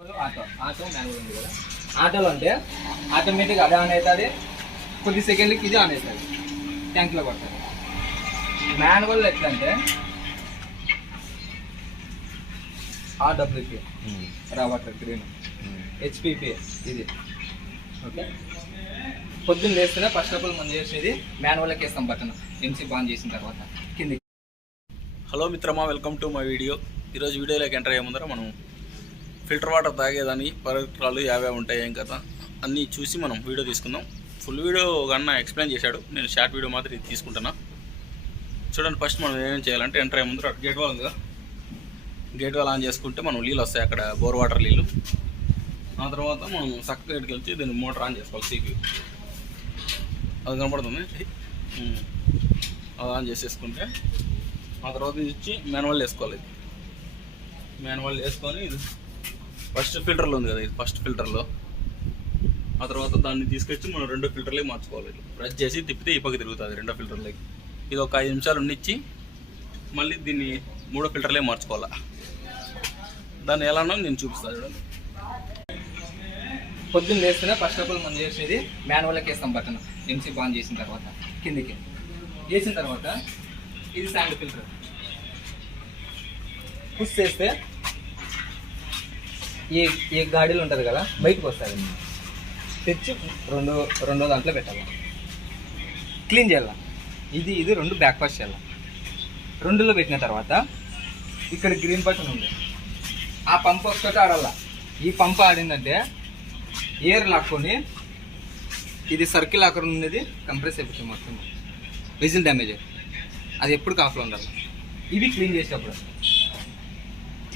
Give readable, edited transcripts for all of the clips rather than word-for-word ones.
Auto manual ఉంది కదా, ఆటోలో అంటే ఆటోమేటిక్గా అదే ఆన్ అవుతుంది, కొద్ది సెకండ్లకి ఇది ఆన్ అవుతుంది, ట్యాంక్లో పడుతుంది. మాన్యువల్ ఎట్లా అంటే RWP రా వాటర్ గ్రీన్, HPP ఇది. ఓకే, పొద్దున్న వేస్తేనే ఫస్ట్ ఆఫ్ ఆల్ మనం చేసేది మాన్యువల్కి వేస్తాం బటన్, MC ఆన్ చేసిన తర్వాత కింది. హలో మిత్రమా, వెల్కమ్ టు మై వీడియో. ఈరోజు వీడియోలోకి ఎంటర్ అయ్యే ముందర మనం ఫిల్టర్ వాటర్ తాగేదాని పరికరాలు యావే ఉంటాయి ఏం కదా అన్నీ చూసి మనం వీడియో తీసుకుందాం. ఫుల్ వీడియో కన్నా ఎక్స్ప్లెయిన్ చేశాడు, నేను షార్ట్ వీడియో మాత్రం ఇది తీసుకుంటున్నా. చూడండి, ఫస్ట్ మనం ఏమేమి చేయాలంటే ఎంటర్ అయ్యే ముందర గేట్ వాల్ ఉందిగా, గేట్ వాల్ ఆన్ చేసుకుంటే మనం నీళ్ళు వస్తాయి అక్కడ, బోర్ వాటర్ నీళ్ళు. ఆ తర్వాత మనం సర్క్యూట్కి వెళ్తే దీన్ని మోటార్ ఆన్ చేసుకోవాలి, CPU అది కనపడుతుంది, అది ఆన్ చేసేసుకుంటే ఆ తర్వాత ఇచ్చి మాన్యువల్ వేసుకోవాలి. మాన్యువల్ వేసుకొని ఇది ఫస్ట్ ఫిల్టర్లో ఉంది కదా, ఇది ఫస్ట్ ఫిల్టర్లో. ఆ తర్వాత దాన్ని తీసుకొచ్చి మనం రెండో ఫిల్టర్లకి మార్చుకోవాలి. ప్రెస్ చేసి తిప్పితే ఈ పక్క తిరుగుతుంది రెండో ఫిల్టర్లకి. ఇది ఒక 5 నిమిషాలు ఉండిచ్చి మళ్ళీ దీన్ని మూడో ఫిల్టర్లే మార్చుకోవాలి. దాన్ని ఎలానో నేను చూపిస్తాను చూడండి. పొద్దున్న వేస్తేనే ఫస్ట్ ఆఫ్ ఆల్ మనం చేసేది మాన్యువల్కి వేస్తాం బటన్, MC ఆన్ చేసిన తర్వాత కిందికి వేసిన తర్వాత ఇది శాండ్ ఫిల్టర్ పుష్ చేస్తే ఈ గాడీలు ఉంటుంది కదా బయటకు వస్తుంది, తెచ్చి రెండో దాంట్లో పెట్టాలి, క్లీన్ చేయాలి. ఇది రెండు బ్యాక్ వాష్ చేయాలి. రెండులో పెట్టిన తర్వాత ఇక్కడ గ్రీన్ బటన్ ఉంది, ఆ పంప్ ఒక్కటి ఆడాల. ఈ పంప్ ఆడిందంటే ఎయిర్ లాక్కొని ఇది సర్కిల్ అక్కడ ఉన్నది కంప్రెస్ అయిపోతుంది మొత్తం, విజిల్ డ్యామేజ్, అది ఎప్పుడు కాఫ్లో ఉండాలి. ఇవి క్లీన్ చేసేటప్పుడు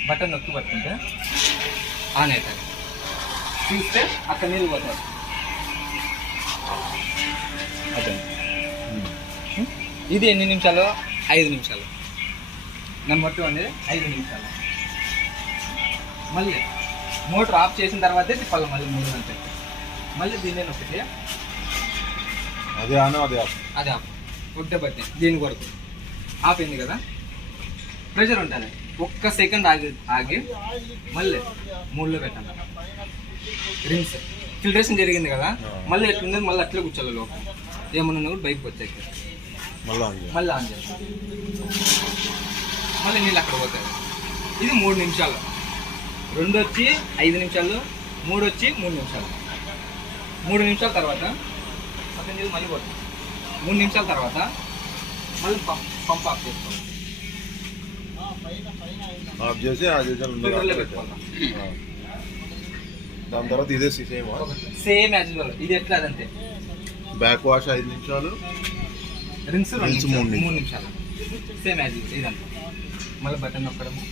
బటన్ నొక్కి పట్టుకుంటే ఆన్ అవుతుంది, చూస్తే అక్కడ నీళ్ళు పోతుంది. అదే ఇది ఎన్ని నిమిషాలు? 5 నిమిషాలు. నన్ను మొత్తం అనేది 5 నిమిషాలు. మళ్ళీ మోటార్ ఆఫ్ చేసిన తర్వాతే తిప్పాలి, మళ్ళీ 3 గంటలు. మళ్ళీ దీన్ని నొక్కితే అదే ఆన్ అదే ఆఫ్, అదే ఆఫ్ ఒకటే బట్టి దీని కొరకు ఆఫ్ అయింది కదా. ప్రెషర్ ఉంటుంది, ఒక్క సెకండ్ ఆగి మళ్ళీ 3లో పెట్టాలి. రిమ్స్ ఫిల్టరేషన్ జరిగింది కదా, మళ్ళీ ఎట్లుండేది మళ్ళీ అట్లే కూర్చోాలి. లోపల ఏమన్నా కూడా బయటకు వచ్చాయి, మళ్ళీ ఆన్ చేయాలి. మళ్ళీ నీళ్ళు అక్కడ పోతాయి. ఇది 3 నిమిషాలు. 2 వచ్చి 5 నిమిషాలు, 3 వచ్చి 3 నిమిషాలు. 3 నిమిషాల తర్వాత అక్కడ నీళ్ళు మళ్ళీ పోతుంది. 3 నిమిషాల తర్వాత మళ్ళీ పంప్ ఆఫ్ చేసుకోవాలి. ఆఫ్ చేసి దాని తర్వాత ఇదే సేమ్ యాజ్ యూజువల్. ఇది ఎట్లా అదంతే, బ్యాక్ వాష్ 5 నిమిషాలు, రిన్స్ 3 నిమిషాలు, సేమ్ యాజ్ యూజువల్. ఇదంతా మళ్ళీ బటన్ నొక్కడము,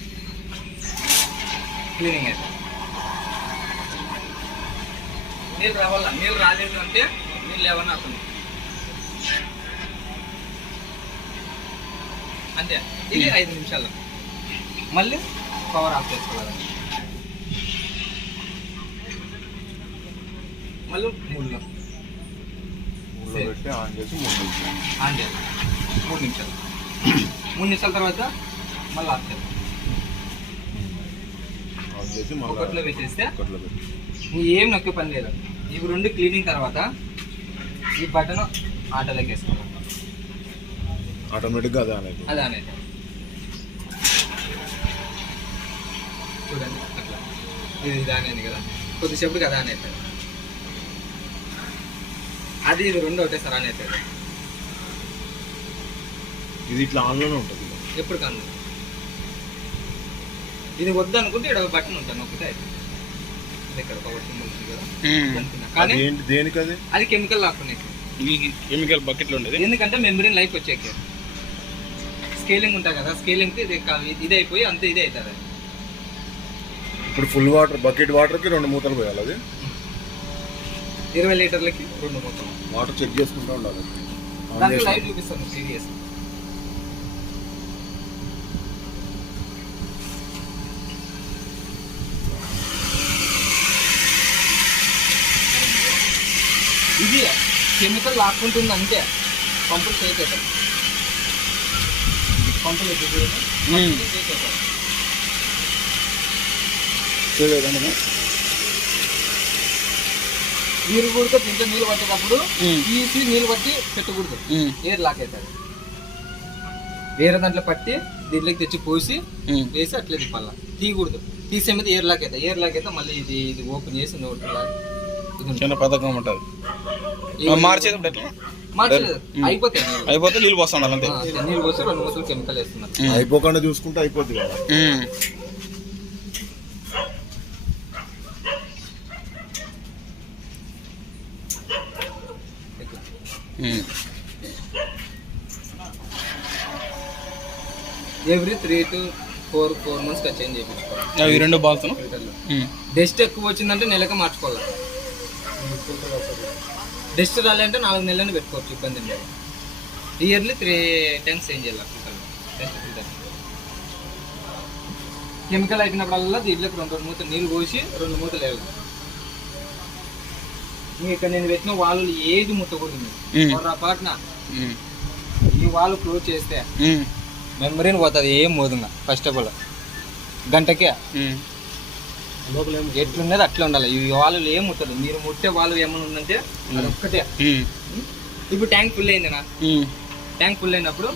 క్లీనింగ్ అయితే. నీళ్ళు రావాలా, నీళ్ళు రాలేదు అంటే నీళ్ళు ఏమన్నా అర్థం అంతే. ఇది 5 నిమిషాలు. మళ్ళీ పవర్ ఆఫ్ చేసుకోవాలి. మళ్ళీ 3లో పెట్టి ఆన్ చేసి 3 నిమిషాలు ఆన్ చేయాలి. 3 నిమిషాలు. 3 నిమిషాల తర్వాత మళ్ళీ ఆఫ్ చేయాలి. ఆన్ చేసి ఒకటిలో పెట్టేస్తే ఒకటిలో పెట్టి ఏం నొక్కే పని లేదు. ఇవి 2 క్లీనింగ్ తర్వాత ఈ బటన్ ఆటోలోకి వేసుకోవాలి, ఆటోమేటిక్గా అదే అనేది. అదే అనేది చూడండి అట్లా. ఇది అనేది కదా, కొద్దిసేపటికి అదే అనేది. అది ఇది 2 ఒకటేసారి ఆన్ అవుతుంది. ఇది ఇట్లా ఆన్లోనే ఉంటుంది ఎప్పుడు కాను. ఇది వద్దు అనుకుంటే ఇక్కడ బటన్ ఉంటుంది, నొక్కితే ఇక్కడ పవర్ సింబల్ ఉంది కదా. కానీ దేనికి అది కెమికల్ లాక్కునే, కెమికల్ బకెట్లో ఉండేది. ఎందుకంటే మెమరీన్ లైఫ్ వచ్చాక స్కేలింగ్ ఉంటుంది కదా, స్కేలింగ్కి ఇది అయిపోయి అంతే ఇదే అవుతుంది. ఇప్పుడు ఫుల్ వాటర్ బకెట్ వాటర్కి 2 మూతలు పోయాలి. అది 20 లీటర్లకి 2 మూతలు. వాటర్ చెక్ చేసుకుంటూ ఉండాలి. దాంట్లో లైవ్ చూపిస్తాను సీరియస్. ఇది కెమికల్ లాక్కుంటుంది అంతే, పంపులు షేక్ అవుతాయి. పంపులు షేక్ అవుతాయి. విరుగుడితో దీంట్లో నీళ్ళు పట్టేటప్పుడు తీసి నీళ్ళు పట్టి పెట్టకూడదు, ఎయిర్ లాక్ అవుతుంది. వేరే దాంట్లో పట్టి దీంట్లోకి తెచ్చి పోసి వేసి అట్లే తిప్పాలా, తీయకూడదు. తీసే మీద ఎయిర్ లాక్ అవుతుంది. ఎయిర్ లాక్ అయితే మళ్ళీ ఇది ఓపెన్ చేసి చిన్న పథకం ఉంటుంది. మార్చేది మార్చలేదు, అయిపోతే నీళ్ళు పోస్తున్నారు అంతే. నీళ్ళు పోసి 2 మూతలు కెమికల్ వేస్తున్నారు. అయిపోకుండా చూసుకుంటే అయిపోద్ది కదా. ఎవ్రీ 3 to 4 months చేంజ్ చేయించుకోవాలి. అవి 2 బాల్స్. డస్ట్ ఎక్కువ వచ్చిందంటే నెలక మార్చుకోవాలి. డస్ట్ రాలంటే 4 నెలలని పెట్టుకోవచ్చు, ఇబ్బంది లేదు. ఇయర్లీ 3 times చేంజ్ చేయాలి ఫిల్టర్. కెమికల్ అయిపోయినప్పుడల్లా దీంట్లోకి 2 మూతలు నీళ్ళు పోసి 2 మూతలు వేయాలి. ఇక్కడ నేను పెట్టిన వాళ్ళు ఏది ముట్టకూడదు. పొరపాటున ఈ వాళ్ళు క్లోజ్ చేస్తే మెమరీని పోతుంది, ఏం మోదుగా. ఫస్ట్ ఆఫ్ ఆల్ గంటకే ఎట్లున్నది అట్లా ఉండాలి. ఈ వాళ్ళు ఏం ముట్టదు. మీరు ముట్టే వాళ్ళు ఏమైనా ఉందంటే అది ఒక్కటే. ఇప్పుడు ట్యాంక్ ఫుల్ అయిందినా, ట్యాంక్ ఫుల్ అయినప్పుడు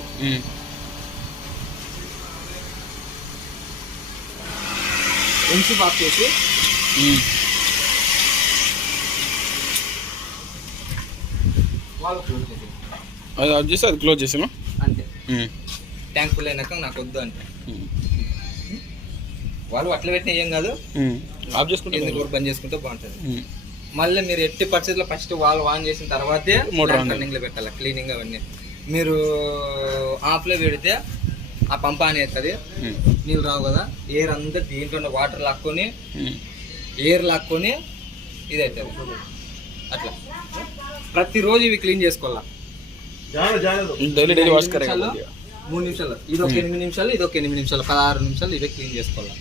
ఎన్సీ ఆఫ్ చేసి వాళ్ళు క్లోజ్ చేసి అది ఆఫ్ చేసి అది క్లోజ్ చేసాను అంతే. ట్యాంక్ ఫుల్ అయినాక నాకు వద్దు అంటే వాళ్ళు అట్లా పెట్టిన ఏం కాదు, ఆఫ్ చేసుకుంటే బంద్ చేసుకుంటే బాగుంటుంది. మళ్ళీ మీరు ఎట్టి పరిస్థితుల్లో ఫస్ట్ వాళ్ళు ఆన్ చేసిన తర్వాతే రన్నింగ్ లో పెట్టాలి, క్లీనింగ్ అవన్నీ. మీరు ఆఫ్లో పెడితే ఆ పంప్ ఆన్ అవుతుంది, నీళ్ళు రావు కదా. ఎయిర్ అంతా దీంట్లో వాటర్ లాక్కొని ఎయిర్ లాక్కొని ఇది అవుతుంది. అట్లా ప్రతిరోజు ఇవి క్లీన్ చేసుకోవాలా. డైలీ వాష్ 3 నిమిషాలు, ఇది ఒక 8 నిమిషాలు, ఇది ఒక 8 నిమిషాలు, 16 నిమిషాలు ఇవే క్లీన్ చేసుకోవాలి.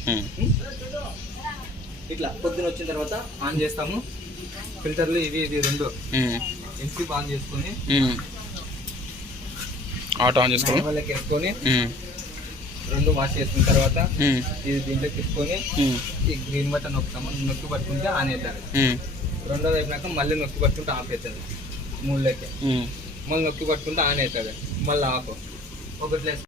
ఇట్లా పొద్దున వచ్చిన తర్వాత ఆన్ చేస్తాము ఫిల్టర్లు. ఇవి 2 ఎన్సీ ఆన్ చేసుకొని ఆటో ఆన్ చేసుకొని వాళ్ళకి వేసుకొని 2 వాష్ చేసుకున్న తర్వాత ఇది దీంట్లోకి తీసుకొని ఈ గ్రీన్ బటన్ నొక్కి పట్టుకుంటే ఆన్ అవుతుంది. 2వ అయిపోయినాక మళ్ళీ నొక్కి పట్టుకుంటే ఆఫ్ అవుతుంది. 3 మళ్ళీ నొక్కి పట్టుకుంటే ఆన్ అవుతుంది, మళ్ళీ ఆఫ్. ఒకటి